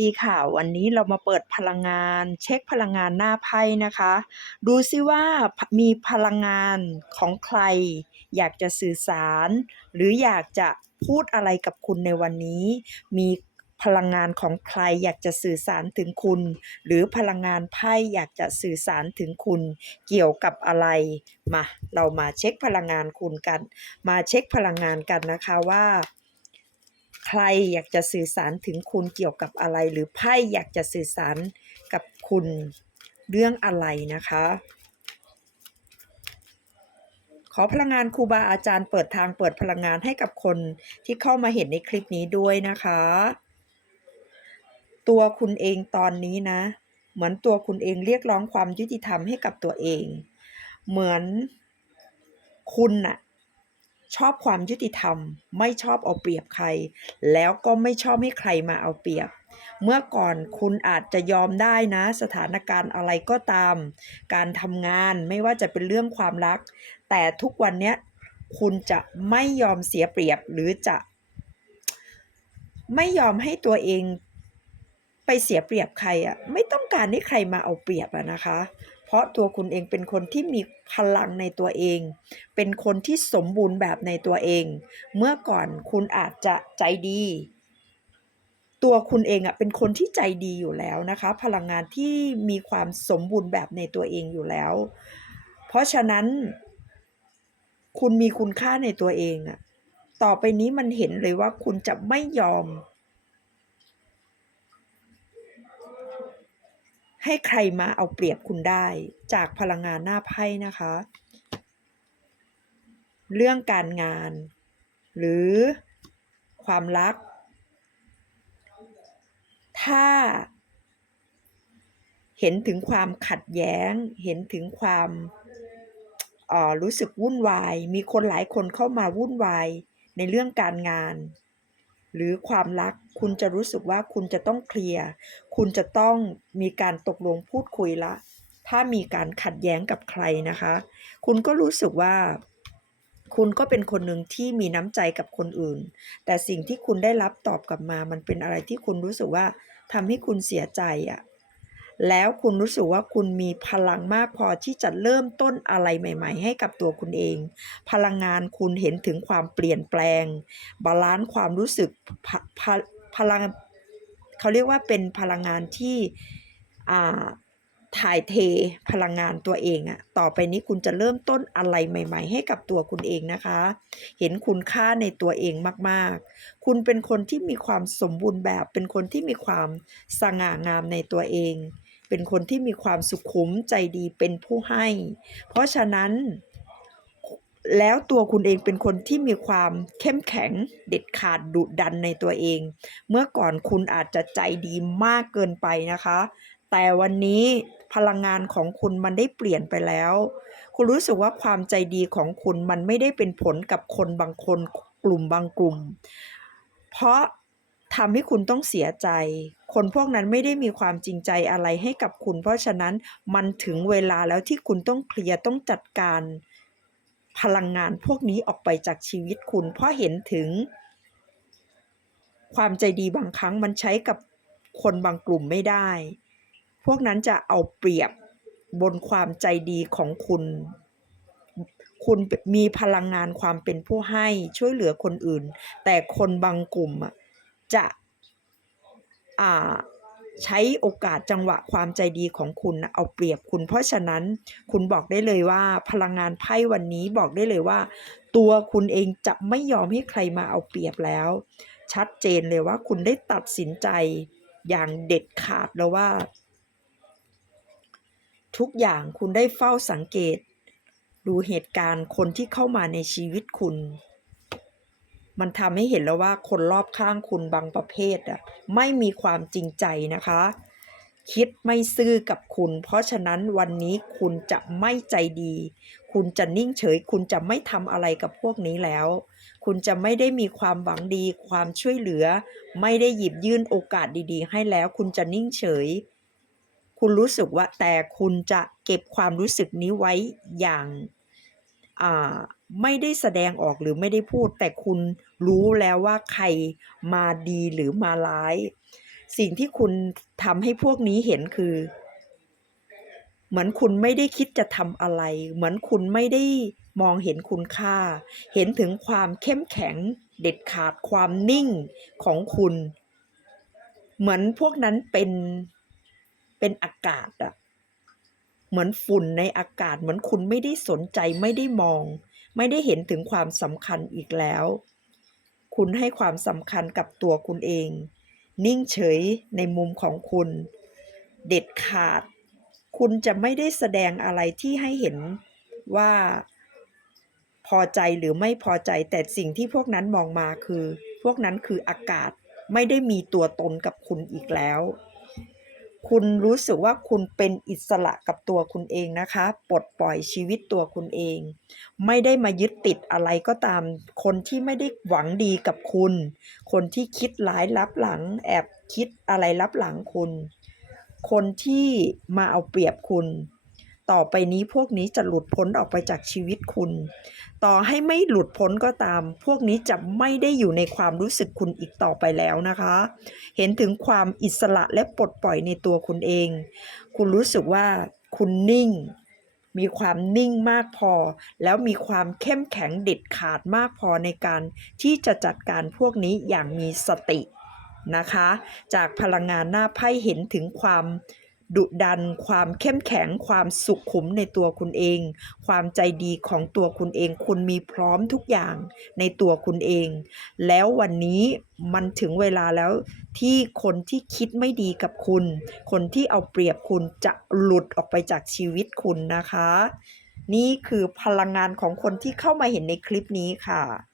ดีค่ะ วันนี้เรามาเปิดพลังงาน เช็คพลังงานหน้าไพ่นะคะ ดูซิว่ามีพลังงานของใคร อยากจะสื่อสาร หรืออยากจะพูดอะไรกับคุณในวันนี้ มีพลังงานของใครอยากจะสื่อสารถึงคุณ หรือพลังงานไพ่อยากจะสื่อสารถึงคุณ เกี่ยวกับอะไรมาเรามาเช็คพลังงานคุณกัน มาเช็คพลังงานกันนะคะว่า ใครอยากจะสื่อสารถึงคุณเกี่ยวกับอะไร หรือไพ่อยากจะสื่อสารกับคุณเรื่องอะไรนะคะ ขอพลังงานครูบาอาจารย์เปิดทางเปิดพลังงานให้กับคนที่เข้ามาเห็นในคลิปนี้ด้วยนะคะ ตัวคุณเองตอนนี้นะ เหมือนตัวคุณเองเรียกร้องความยุติธรรมให้กับตัวเอง เหมือนคุณน่ะ ชอบความยุติธรรม ไม่ชอบเอาเปรียบใคร แล้วก็ไม่ชอบให้ใครมาเอาเปรียบ เมื่อก่อนคุณอาจจะยอมได้นะ สถานการณ์อะไรก็ตาม การทำงานไม่ว่าจะเป็นเรื่องความรัก แต่ทุกวันนี้คุณจะไม่ยอมเสียเปรียบหรือจะ ไม่ยอมให้ตัวเองไปเสียเปรียบใครอะไม่ต้องการให้ใครมาเอาเปรียบอะนะคะ เพราะตัวคุณเองเป็นคนที่มีพลังในตัวเอง เป็นคนที่สมบูรณ์แบบในตัวเอง เมื่อก่อนคุณอาจจะใจดี ตัวคุณเองอะเป็นคนที่ใจดีอยู่แล้วนะคะ พลังงานที่มีความสมบูรณ์แบบในตัวเองอยู่แล้ว เพราะฉะนั้น คุณมีคุณค่าในตัวเองอะต่อไปนี้มันเห็นเลยว่าคุณจะไม่ยอม ให้ใครมาเอาเปรียบคุณได้จากพลังงานหน้าไพ่นะคะ เรื่องการงาน หรือความรัก ถ้า เห็นถึงความขัดแย้ง เห็นถึงความออรู้สึกวุ่นวาย มีคนหลายคนเข้ามาวุ่นวายในเรื่องการงาน หรือความรัก คุณจะรู้สึกว่าคุณจะต้องเคลียร์ คุณจะต้องมีการตกลงพูดคุยละ ถ้ามีการขัดแย้งกับใครนะคะ คุณก็รู้สึกว่า คุณก็เป็นคนหนึ่งที่มีน้ำใจกับคนอื่น แต่สิ่งที่คุณได้รับตอบกลับมา มันเป็นอะไรที่คุณรู้สึกว่าทำให้คุณเสียใจอะ่ะ แล้วคุณรู้สึกว่าคุณมีพลังมากพอที่จะเริ่มต้นอะไรใหม่ ๆ ให้กับตัวคุณเอง พลังงานคุณเห็นถึงความเปลี่ยนแปลง บาลานซ์ความรู้สึกพพพลังเขาเรียกว่าเป็นพลังงานที่ถ่ายเทพลังงานตัวเองอะต่อไปนี้คุณจะเริ่มต้นอะไรใหม่ ๆ ให้กับตัวคุณเองนะคะ เห็นคุณค่าในตัวเองมากๆ คุณเป็นคนที่มีความสมบูรณ์แบบ เป็นคนที่มีความสง่างามในตัวเอง เป็นคนที่มีความสุขุมใจดีเป็นผู้ให้ เพราะฉะนั้นแล้วตัวคุณเองเป็นคนที่มีความเข้มแข็งเด็ดขาดดุดันในตัวเอง เมื่อก่อนคุณอาจจะใจดีมากเกินไปนะคะ แต่วันนี้พลังงานของคุณมันได้เปลี่ยนไปแล้ว คุณรู้สึกว่าความใจดีของคุณมันไม่ได้เป็นผลกับคนบางคนกลุ่มบางกลุ่ม เพราะทำให้คุณต้องเสียใจ คนพวกนั้นไม่ได้มีความจริงใจอะไรให้กับคุณ เพราะฉะนั้นมันถึงเวลาแล้วที่คุณต้องเคลียร์ต้องจัดการพลังงานพวกนี้ออกไปจากชีวิตคุณ เพราะเห็นถึง ความใจดีบางครั้งมันใช้กับคนบางกลุ่มไม่ได้ พวกนั้นจะเอาเปรียบบนความใจดีของคุณ คุณมีพลังงานความเป็นผู้ให้ช่วยเหลือคนอื่น แต่คนบางกลุ่มจะ ใช้โอกาสจังหวะความใจดีของคุณเอาเปรียบคุณ เพราะฉะนั้นคุณบอกได้เลยว่าพลังงานไพ่วันนี้บอกได้เลยว่า ตัวคุณเองจะไม่ยอมให้ใครมาเอาเปรียบแล้ว ชัดเจนเลยว่าคุณได้ตัดสินใจอย่างเด็ดขาดแล้วว่า ทุกอย่างคุณได้เฝ้าสังเกต ดูเหตุการณ์คนที่เข้ามาในชีวิตคุณ มันทำให้เห็นแล้วว่าคนรอบข้างคุณบางประเภทอะไม่มีความจริงใจนะคะ คิดไม่ซื่อกับคุณ เพราะฉะนั้นวันนี้คุณจะไม่ใจดี คุณจะนิ่งเฉย คุณจะไม่ทำอะไรกับพวกนี้แล้ว คุณจะไม่ได้มีความหวังดี ความช่วยเหลือ ไม่ได้หยิบยื่นโอกาสดีๆ ให้แล้ว คุณจะนิ่งเฉย คุณรู้สึกว่าแต่คุณจะเก็บความรู้สึกนี้ไว้อย่างอ่า ไม่ได้แสดงออกหรือไม่ได้พูด แต่คุณรู้แล้วว่าใครมาดีหรือมาร้าย สิ่งที่คุณทำให้พวกนี้เห็นคือ เหมือนคุณไม่ได้คิดจะทำอะไร เหมือนคุณไม่ได้มองเห็นคุณค่า เห็นถึงความเข้มแข็ง เด็ดขาดความนิ่งของคุณ เหมือนพวกนั้นเป็นเป็นอากาศอะเหมือนฝุ่นในอากาศ เหมือนคุณไม่ได้สนใจไม่ได้มอง ไม่ได้เห็นถึงความสำคัญอีกแล้ว คุณให้ความสำคัญกับตัวคุณเอง นิ่งเฉยในมุมของคุณ เด็ดขาด คุณจะไม่ได้แสดงอะไรที่ให้เห็นว่าพอใจหรือไม่พอใจแต่สิ่งที่พวกนั้นมองมาคือ พวกนั้นคืออากาศไม่ได้มีตัวตนกับคุณอีกแล้ว คุณรู้สึกว่าคุณเป็นอิสระกับตัวคุณเองนะคะ ปลดปล่อยชีวิตตัวคุณเอง ไม่ได้มายึดติดอะไรก็ตาม คนที่ไม่ได้หวังดีกับคุณ คนที่คิดร้ายลับหลัง แอบคิดอะไรลับหลังคุณ คนที่มาเอาเปรียบคุณ ต่อไปนี้พวกนี้จะหลุดพ้นออกไปจากชีวิตคุณ ต่อให้ไม่หลุดพ้นก็ตาม พวกนี้จะไม่ได้อยู่ในความรู้สึกคุณอีกต่อไปแล้วนะคะ เห็นถึงความอิสระและปลดปล่อยในตัวคุณเอง คุณรู้สึกว่าคุณนิ่ง มีความนิ่งมากพอ แล้วมีความเข้มแข็งเด็ดขาดมากพอในการที่จะจัดการพวกนี้อย่างมีสตินะคะ จากพลังงานหน้าไพ่เห็นถึงความ ดุดัน ความเข้มแข็ง ความสุขุมในตัวคุณเอง ความใจดีของตัวคุณเอง คุณมีพร้อมทุกอย่างในตัวคุณเอง แล้ววันนี้มันถึงเวลาแล้วที่คนที่คิดไม่ดีกับคุณ คนที่เอาเปรียบคุณจะหลุดออกไปจากชีวิตคุณนะคะ นี่คือพลังงานของคนที่เข้ามาเห็นในคลิปนี้ค่ะ